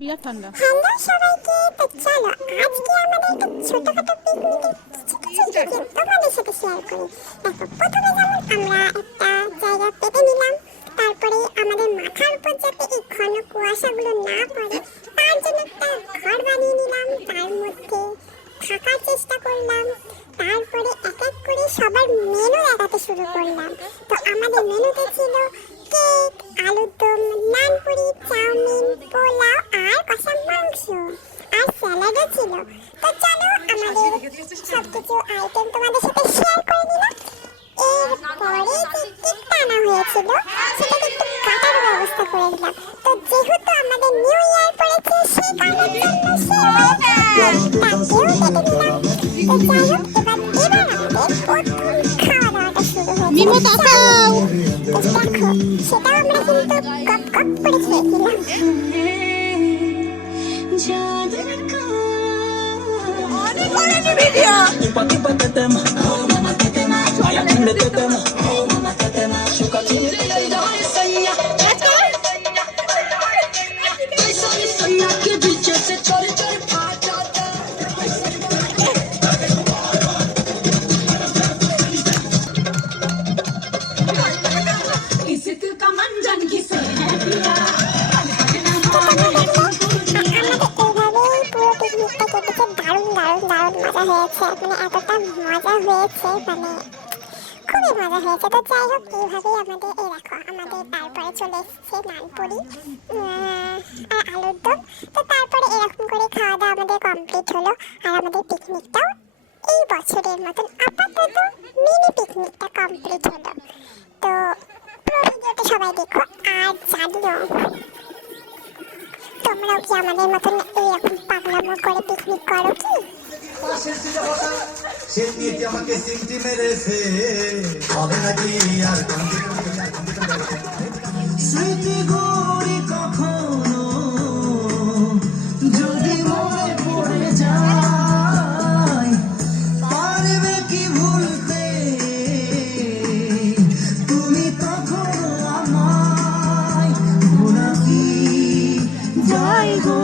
বিরাট ঠান্ডা। হ্যালো সবাইকে, তো চলো আজকে আমাদের একটা ছোটখাটো পিকনিকের কিছু কিছু তোমাদের সাথে শেয়ার করি। দেখো, প্রথমে যেমন আমরা একটা জায়গা পেতে নিলাম, তারপরে আমাদের মাথার উপর যাতে এই ঘন কুয়াশাগুলো না পড়ে তার জন্য একটা ঘর বানিয়ে নিলাম, তার মধ্যে থাকার চেষ্টা করলাম। তারপরে এক এক করে সবার মেনু দেখাতে শুরু করলাম। তো আমাদের মেনুতে ছিল কেক, আলুর দম, নানপুরি, চাউমিন, পোলাও আর কষা মাংস আর স্যালাডও ছিল। তো চলো আমাদের সবকিছু আইটেম তোমাদের সাথে শেয়ার করে নিলাম। এরপরে যে কেকটা আনা হয়েছিল সেটাকে একটু কাটার ব্যবস্থা করে দিলাম। তো যেহেতু আমাদের নিউ ইয়ার পড়েছে সেই কারণের জন্য কেকটাকেও কেটে দিলাম। তো যাই হোক, এবার আমাদের প্রথম খাওয়া দাওয়াটা শুরু হয়েছে। মিমো তাকাও। তো দেখো, সেটাও আমরা কিন্তু কপ কপ করে খেয়েছিলাম। মানে এতটা মজা হয়েছে, মানে খুবই মজা হয়েছে। তো যাই হোক, এইভাবেই আমাদের এই দেখো আমাদের তারপরে চলে এসেছে নানপুরি আর আলুর দম। তো তারপরে এরকম করে খাওয়া দাওয়া আমাদের কমপ্লিট হলো। আর আমাদের পিকনিকটাও এই বছরের মতন আপাতত মিনি পিকনিকটা কমপ্লিট হলো। তো পুরো ভিডিওটা সবাই দেখো আর জানিও তোমরাও কি আমাদের মতন এইরকম পাগলামো করে পিকনিক করো কি? সে নিয়ে আমাকে সিমটি মেরেছে, হবে নাকি আর স্মৃতি গড়ি কখনো যদি মনে পড়ে যায়, পারবে কি ভুলতে তুমি তখন আমায় ভোলা কি যাই গো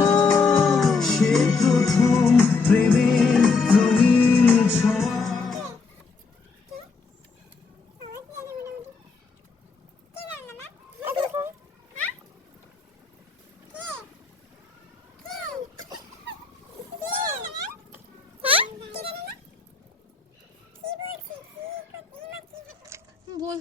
সে প্রথম প্রেমের রঙিন ছোঁয়া। বই